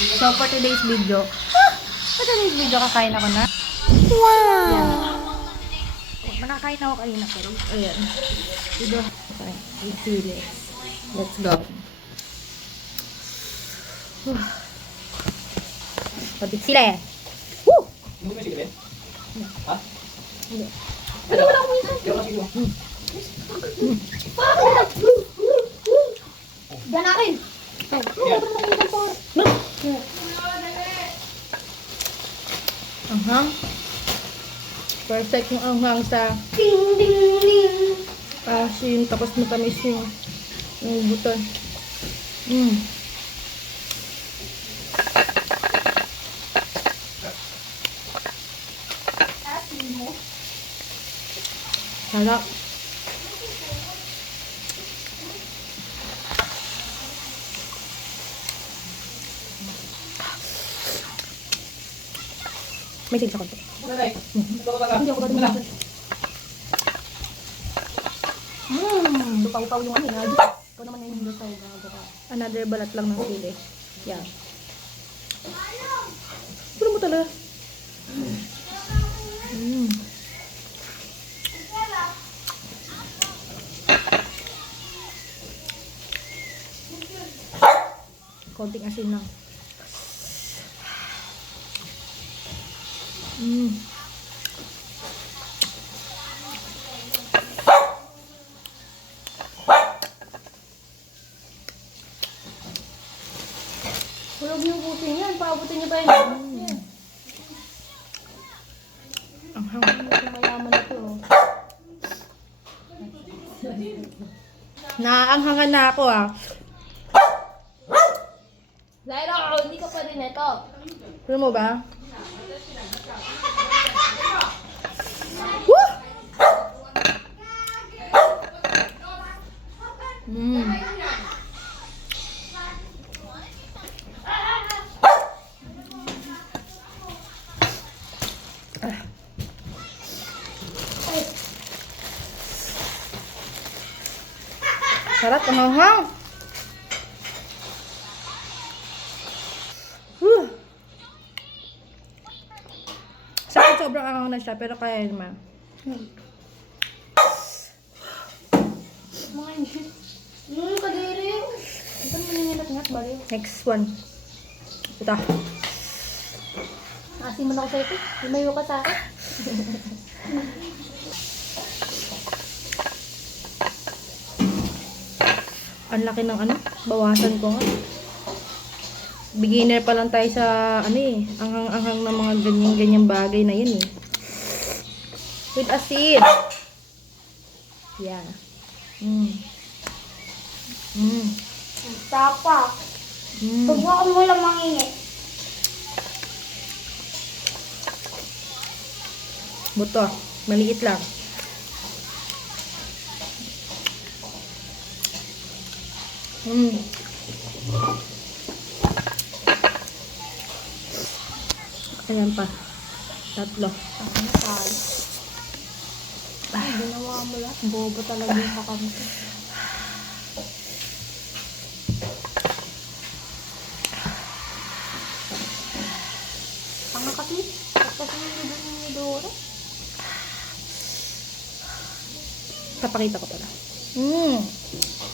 So, for today's video, kakain ako na. Wow! Yan. Nakakain ako kanina pero, ayan. Dito, okay. Sili. Let's go. Pabit sila eh. Woo! Hindi mo sige ha? Hindi. Ano wala ko isa? Ganakin! Anghang. Perfect yung anghang sa ding ding ding. Asin, tapos matamis yung buton. Sarap. May tig sa konti. Hindi ako ba lupaw-paw yung ano yun. Ikaw naman yung lupaw. Another balat lang ng sili. Yan. Ano mo talaga? Konting asin lang. Hulog yung putin yan. Paabutin niyo pa yun. Ang hanggang mayaman na to. Naaanghangan na ako ah. Zairo, hindi ka pa rin ito. Ano mo ba? Woo! Sarap, anghang. Sa akin sobrang anghang na siya, pero kaya naman. Mga insit. Kadiri. Ito mo nangingat-ngat bali. Next one. Ito. Asin mo na ako sa ito. Lumayo ka sa akin. Ang laki ng ano, bawasan ko nga. Beginner pa lang tayo sa ano eh, anghang-anghang ng mga ganyan-ganyan bagay na yun eh. With asin. Yeah. Tapa. Pag mo lang mangingit. Buto, maliit lang. Ayan pa. Tatlo. Ginawa mo lang. Bobo talaga yung kakamit. Tanga kasi. Tapos yung libon ni Dora. Papakita ko pala.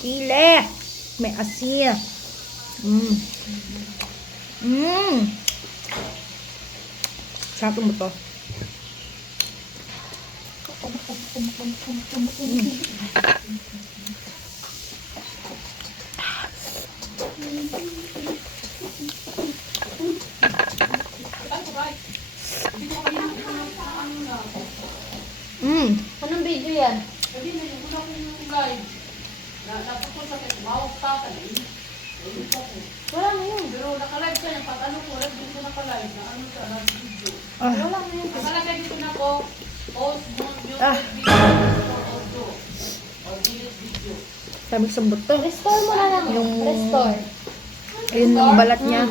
Sili. May asin. Sarap mo to. Anong video yan? Sabi na yung una kong live. Napapos sa kanya, mawag pa ka na yun. Wala na yun. Pero naka-live ka niya, pag ano ko, live din ko naka-live, na ano siya, nag-video. Wala na yun. Nakalagay dito na ko, post yung video, audio, or delete video. Sabi sa buto. Restore mo na lang. Yung... Restore. Ayun ang balat niya.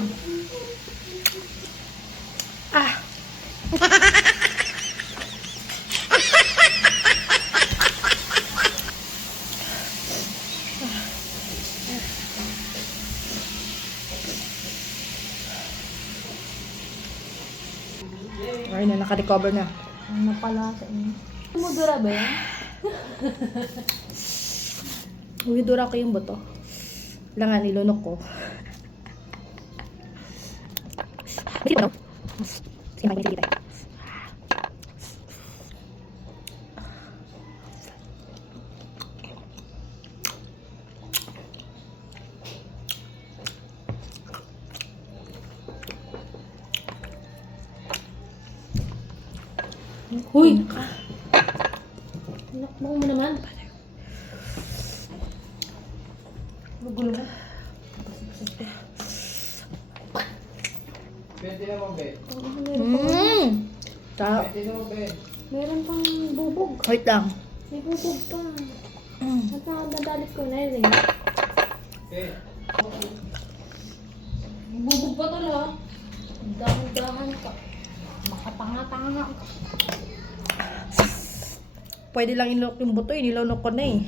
Ayun na, naka-recover na. Ano pala sa inyo? Sumudura ba yan? Uwidura ko yung buto. Lang nga, nilunok ko. Sige pa daw. Sige pa, sige pa. Huy! Nakbang mo naman. Gugulo mo. Pwede naman, be. Sarap. Pwede naman, be. Meron pang bubog. Wait lang. May bubog pa. At nakadadalit ko na yun. Okay. May bubog pa tala. Dahan-dahan ka. Makatanga-tanga ka. Pwede lang inulok yung buto, nilunok ko na eh.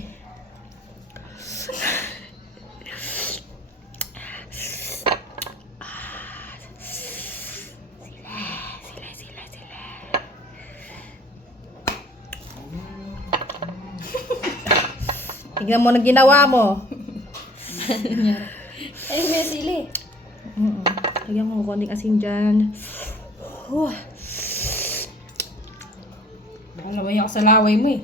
Tignan mo na ginawa mo. Ay, may sili. Lagyan mo konting asin dyan. Nakalaway ako sa laway mo eh.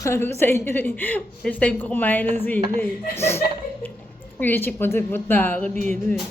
Sabi ko sa inyo eh. First time ko kumain ng sili eh. Really sipon-sipon na ako dito eh.